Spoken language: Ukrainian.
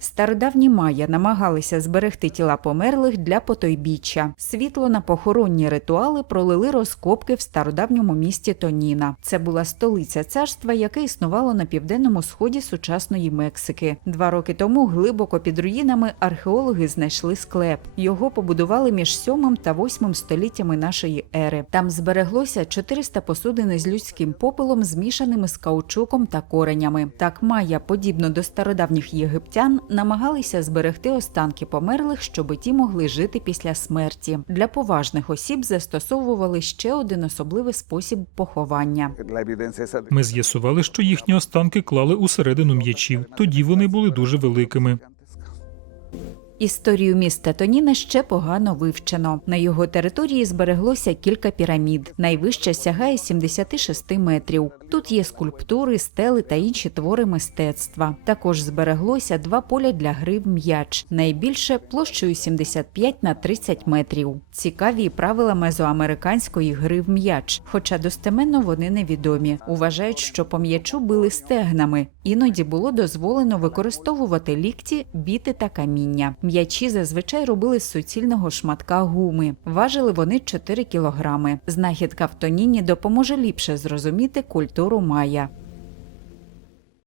Стародавні майя намагалися зберегти тіла померлих для потойбіччя. Світло на похоронні ритуали пролили розкопки в стародавньому місті Тоніна. Це була столиця царства, яке існувало на південному сході сучасної Мексики. Два роки тому глибоко під руїнами археологи знайшли склеп. Його побудували між 7 та 8 століттями нашої ери. Там збереглося 400 посудини з людським попелом, змішаними з каучуком та коренями. Так майя, подібно до стародавніх єгиптян намагалися зберегти останки померлих, щоби ті могли жити після смерті. Для поважних осіб застосовували ще один особливий спосіб поховання. Ми з'ясували, що їхні останки клали у середину м'ячів. Тоді вони були дуже великими. Історію міста Тоніна ще погано вивчено. На його території збереглося кілька пірамід. Найвища сягає 76 метрів. Тут є скульптури, стели та інші твори мистецтва. Також збереглося два поля для гри в м'яч, найбільше площею 75 на 30 метрів. Цікаві правила мезоамериканської гри в м'яч, хоча достеменно вони невідомі. Вважають, що по м'ячу били стегнами. Іноді було дозволено використовувати лікті, біти та каміння м'ячі зазвичай робили з суцільного шматка гуми. Важили вони 4 кілограми. Знахідка в тоніні допоможе ліпше зрозуміти культуру Майя.